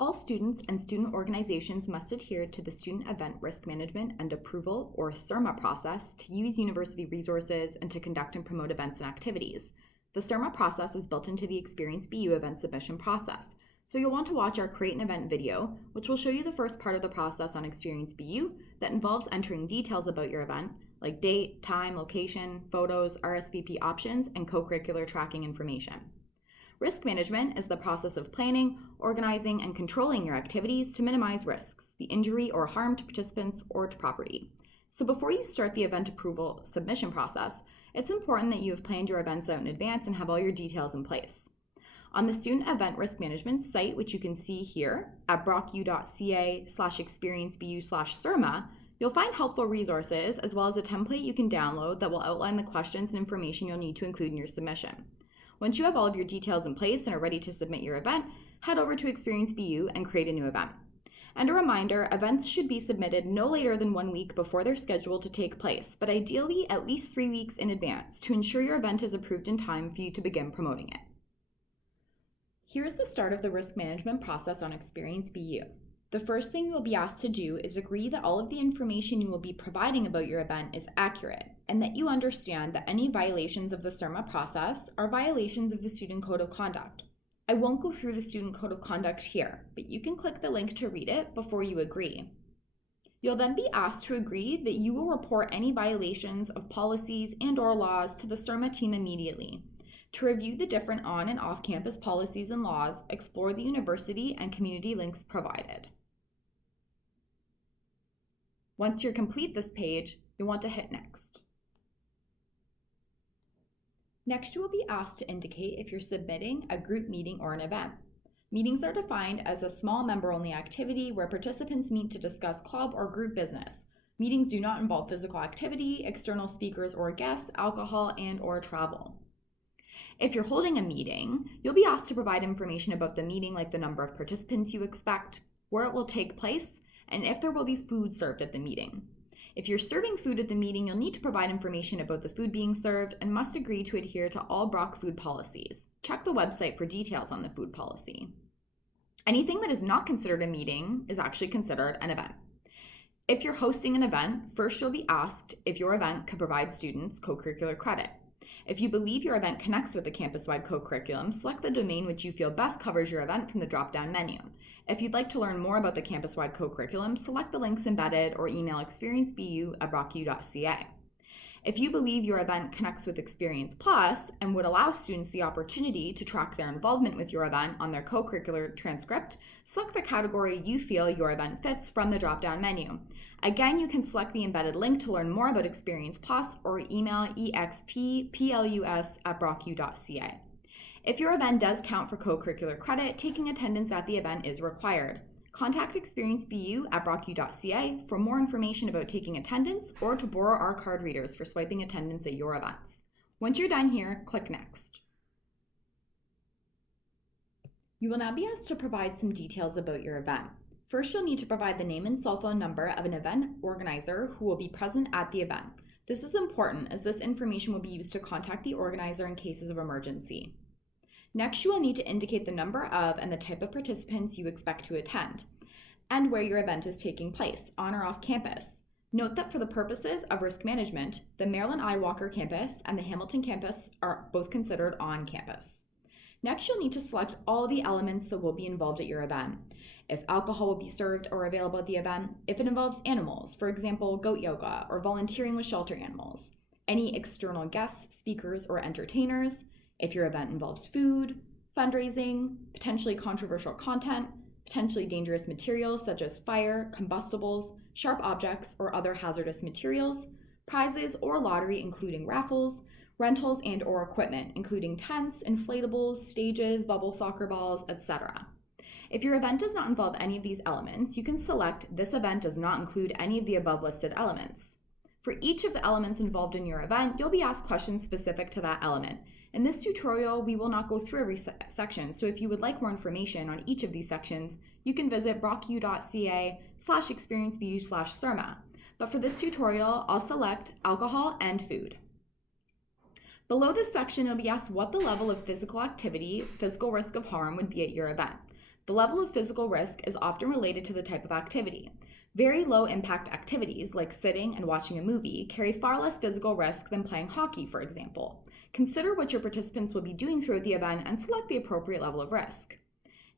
All students and student organizations must adhere to the Student Event Risk Management and Approval, or SERMA process, to use university resources and to conduct and promote events and activities. The SERMA process is built into the ExperienceBU event submission process. So you'll want to watch our Create an Event video, which will show you the first part of the process on ExperienceBU that involves entering details about your event, like date, time, location, photos, RSVP options, and co-curricular tracking information. Risk management is the process of planning, organizing, and controlling your activities to minimize risks, the injury or harm to participants or to property. So before you start the event approval submission process, it's important that you have planned your events out in advance and have all your details in place. On the Student Event Risk Management site, which you can see here at brocu.ca/experiencebu/SERMA, you'll find helpful resources as well as a template you can download that will outline the questions and information you'll need to include in your submission. Once you have all of your details in place and are ready to submit your event, head over to ExperienceBU and create a new event. And a reminder, events should be submitted no later than 1 week before they're scheduled to take place, but ideally at least 3 weeks in advance to ensure your event is approved in time for you to begin promoting it. Here's the start of the risk management process on ExperienceBU. The first thing you will be asked to do is agree that all of the information you will be providing about your event is accurate, and that you understand that any violations of the SERMA process are violations of the Student Code of Conduct. I won't go through the Student Code of Conduct here, but you can click the link to read it before you agree. You'll then be asked to agree that you will report any violations of policies and/or laws to the SERMA team immediately. To review the different on- and off-campus policies and laws, explore the university and community links provided. Once you complete this page, you'll want to hit Next. Next, you will be asked to indicate if you're submitting a group meeting or an event. Meetings are defined as a small member-only activity where participants meet to discuss club or group business. Meetings do not involve physical activity, external speakers or guests, alcohol, and/or travel. If you're holding a meeting, you'll be asked to provide information about the meeting, like the number of participants you expect, where it will take place, and if there will be food served at the meeting. If you're serving food at the meeting, you'll need to provide information about the food being served and must agree to adhere to all Brock food policies. Check the website for details on the food policy. Anything that is not considered a meeting is actually considered an event. If you're hosting an event, first you'll be asked if your event could provide students co-curricular credit. If you believe your event connects with the campus-wide co-curriculum, select the domain which you feel best covers your event from the drop-down menu. If you'd like to learn more about the campus-wide co-curriculum, select the links embedded or email experiencebu@brocu.ca. If you believe your event connects with Experience Plus and would allow students the opportunity to track their involvement with your event on their co-curricular transcript, select the category you feel your event fits from the drop-down menu. Again, you can select the embedded link to learn more about Experience Plus or email expplus@brocu.ca. If your event does count for co-curricular credit, taking attendance at the event is required. Contact ExperienceBU@brocu.ca for more information about taking attendance or to borrow our card readers for swiping attendance at your events. Once you're done here, click Next. You will now be asked to provide some details about your event. First, you'll need to provide the name and cell phone number of an event organizer who will be present at the event. This is important as this information will be used to contact the organizer in cases of emergency. Next, you will need to indicate the number of and the type of participants you expect to attend, and where your event is taking place, on or off campus. Note that for the purposes of risk management, the Maryland I. Walker campus and the Hamilton campus are both considered on campus. Next, you'll need to select all the elements that will be involved at your event. If alcohol will be served or available at the event, if it involves animals, for example, goat yoga or volunteering with shelter animals, any external guests, speakers, or entertainers, if your event involves food, fundraising, potentially controversial content, potentially dangerous materials such as fire, combustibles, sharp objects, or other hazardous materials, prizes or lottery including raffles, rentals and/or equipment including tents, inflatables, stages, bubble soccer balls, etc. If your event does not involve any of these elements, you can select "This event does not include any of the above listed elements." For each of the elements involved in your event, you'll be asked questions specific to that element. In this tutorial, we will not go through every section, so if you would like more information on each of these sections, you can visit brocu.ca/experiencebu/SERMA. But for this tutorial, I'll select alcohol and food. Below this section, you'll be asked what the level of physical activity, physical risk of harm would be at your event. The level of physical risk is often related to the type of activity. Very low impact activities like sitting and watching a movie carry far less physical risk than playing hockey, for example. Consider what your participants will be doing throughout the event and select the appropriate level of risk.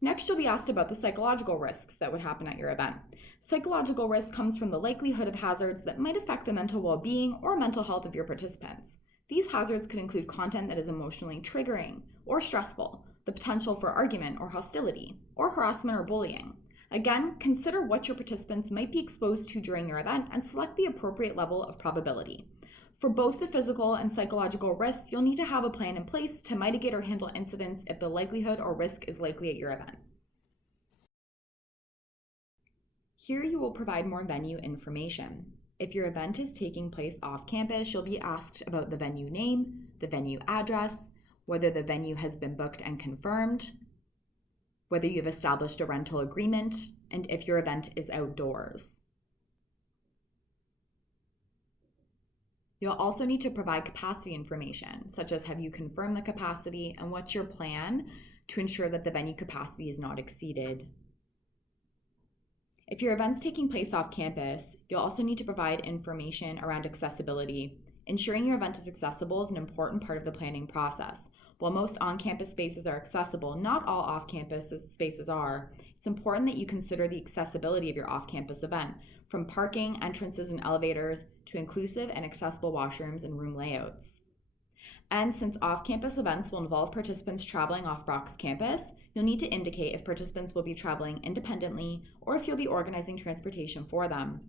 Next, you'll be asked about the psychological risks that would happen at your event. Psychological risk comes from the likelihood of hazards that might affect the mental well-being or mental health of your participants. These hazards could include content that is emotionally triggering or stressful, the potential for argument or hostility, or harassment or bullying. Again, consider what your participants might be exposed to during your event and select the appropriate level of probability. For both the physical and psychological risks, you'll need to have a plan in place to mitigate or handle incidents if the likelihood or risk is likely at your event. Here you will provide more venue information. If your event is taking place off campus, you'll be asked about the venue name, the venue address, whether the venue has been booked and confirmed, whether you've established a rental agreement, and if your event is outdoors. You'll also need to provide capacity information, such as have you confirmed the capacity and what's your plan to ensure that the venue capacity is not exceeded. If your event's taking place off campus, you'll also need to provide information around accessibility. Ensuring your event is accessible is an important part of the planning process. While most on-campus spaces are accessible, not all off-campus spaces are. It's important that you consider the accessibility of your off-campus event, from parking, entrances, and elevators to inclusive and accessible washrooms and room layouts. And since off-campus events will involve participants traveling off Brock's campus, you'll need to indicate if participants will be traveling independently or if you'll be organizing transportation for them.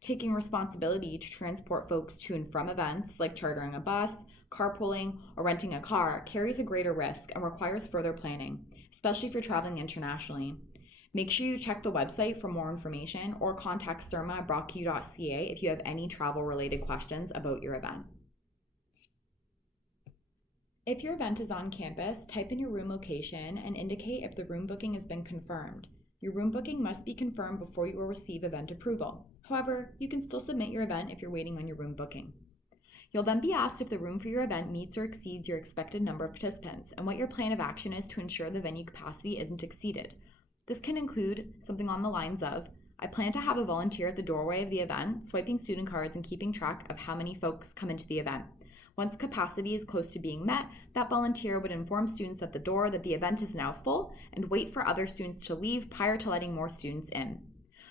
Taking responsibility to transport folks to and from events, like chartering a bus, carpooling, or renting a car, carries a greater risk and requires further planning, especially if you're traveling internationally. Make sure you check the website for more information or contact SERMA at brocku.ca if you have any travel-related questions about your event. If your event is on campus, type in your room location and indicate if the room booking has been confirmed. Your room booking must be confirmed before you will receive event approval. However, you can still submit your event if you're waiting on your room booking. You'll then be asked if the room for your event meets or exceeds your expected number of participants and what your plan of action is to ensure the venue capacity isn't exceeded. This can include something on the lines of, I plan to have a volunteer at the doorway of the event, swiping student cards and keeping track of how many folks come into the event. Once capacity is close to being met, that volunteer would inform students at the door that the event is now full and wait for other students to leave prior to letting more students in.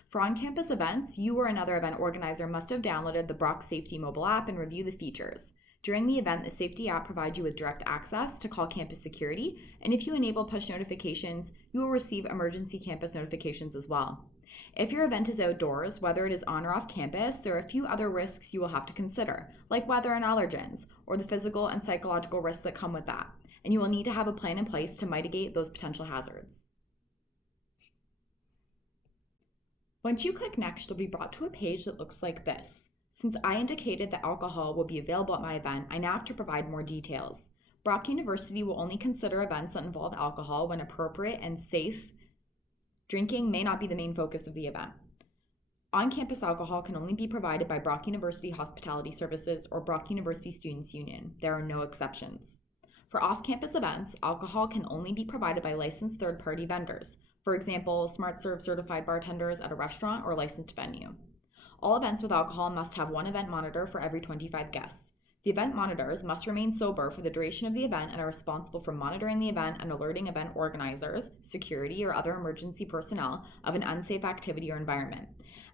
For on-campus events, you or another event organizer must have downloaded the Brock Safety mobile app and review the features. During the event, the Safety app provides you with direct access to call campus security, and if you enable push notifications, you will receive emergency campus notifications as well. If your event is outdoors, whether it is on or off campus, there are a few other risks you will have to consider, like weather and allergens, or the physical and psychological risks that come with that, and you will need to have a plan in place to mitigate those potential hazards. Once you click Next, you'll be brought to a page that looks like this. Since I indicated that alcohol will be available at my event, I now have to provide more details. Brock University will only consider events that involve alcohol when appropriate and safe. Drinking may not be the main focus of the event. On-campus alcohol can only be provided by Brock University Hospitality Services or Brock University Students' Union. There are no exceptions. For off-campus events, alcohol can only be provided by licensed third-party vendors. For example, SmartServe certified bartenders at a restaurant or licensed venue. All events with alcohol must have one event monitor for every 25 guests. The event monitors must remain sober for the duration of the event and are responsible for monitoring the event and alerting event organizers, security, or other emergency personnel of an unsafe activity or environment.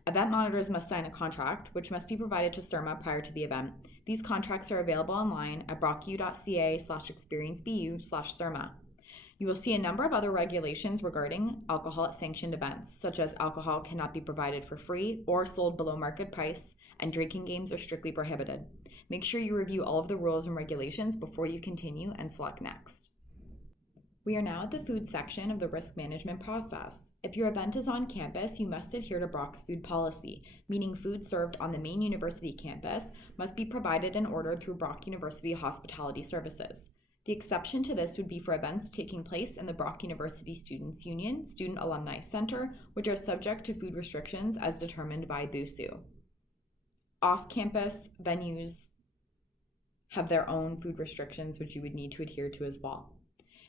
Event monitors must sign a contract, which must be provided to SERMA prior to the event. These contracts are available online at brocku.ca/ExperienceBU/SERMA. You will see a number of other regulations regarding alcohol at sanctioned events, such as alcohol cannot be provided for free or sold below market price, and drinking games are strictly prohibited. Make sure you review all of the rules and regulations before you continue and select Next. We are now at the food section of the risk management process. If your event is on campus, you must adhere to Brock's food policy, meaning food served on the main university campus must be provided and ordered through Brock University Hospitality Services. The exception to this would be for events taking place in the Brock University Students' Union Student Alumni Center, which are subject to food restrictions as determined by BUSU. Off-campus venues have their own food restrictions, which you would need to adhere to as well.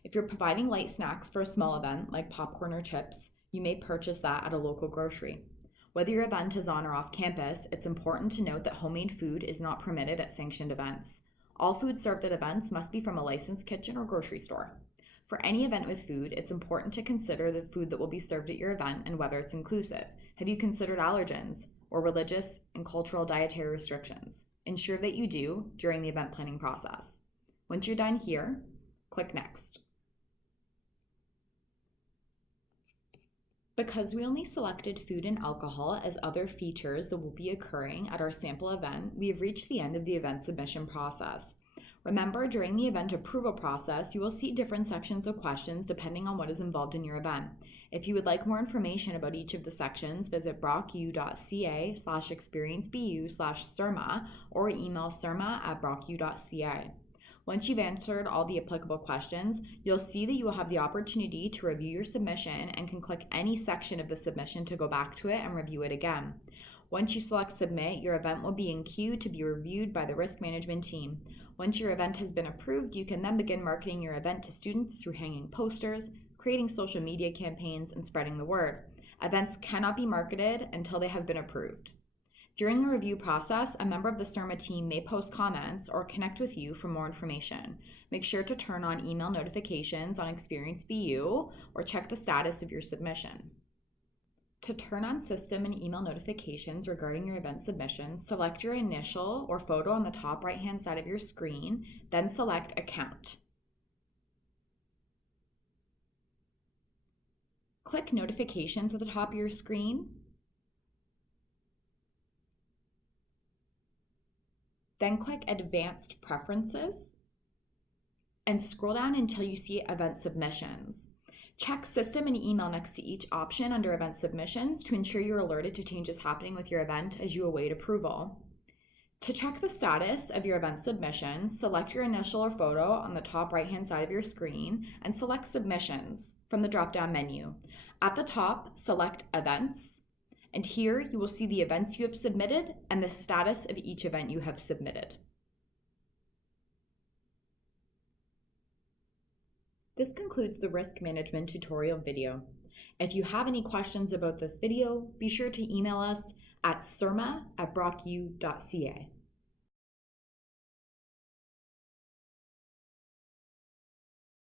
If you're providing light snacks for a small event like popcorn or chips, you may purchase that at a local grocery. Whether your event is on or off campus, it's important to note that homemade food is not permitted at sanctioned events. All food served at events must be from a licensed kitchen or grocery store. For any event with food, it's important to consider the food that will be served at your event and whether it's inclusive. Have you considered allergens or religious and cultural dietary restrictions? Ensure that you do during the event planning process. Once you're done here, click Next. Because we only selected food and alcohol as other features that will be occurring at our sample event, we have reached the end of the event submission process. Remember, during the event approval process, you will see different sections of questions depending on what is involved in your event. If you would like more information about each of the sections, visit brocu.ca/experiencebu/SERMA or email serma@brocu.ca. Once you've answered all the applicable questions, you'll see that you will have the opportunity to review your submission and can click any section of the submission to go back to it and review it again. Once you select Submit, your event will be in queue to be reviewed by the risk management team. Once your event has been approved, you can then begin marketing your event to students through hanging posters, creating social media campaigns, and spreading the word. Events cannot be marketed until they have been approved. During the review process, a member of the SERMA team may post comments or connect with you for more information. Make sure to turn on email notifications on ExperienceBU or check the status of your submission. To turn on system and email notifications regarding your event submission, select your initial or photo on the top right-hand side of your screen, then select Account. Click Notifications at the top of your screen. Then click Advanced Preferences and scroll down until you see Event Submissions. Check System and Email next to each option under Event Submissions to ensure you're alerted to changes happening with your event as you await approval. To check the status of your event submissions, select your initial or photo on the top right-hand side of your screen and select Submissions from the drop-down menu. At the top, select Events. And here you will see the events you have submitted and the status of each event you have submitted. This concludes the risk management tutorial video. If you have any questions about this video, be sure to email us at serma@brocu.ca.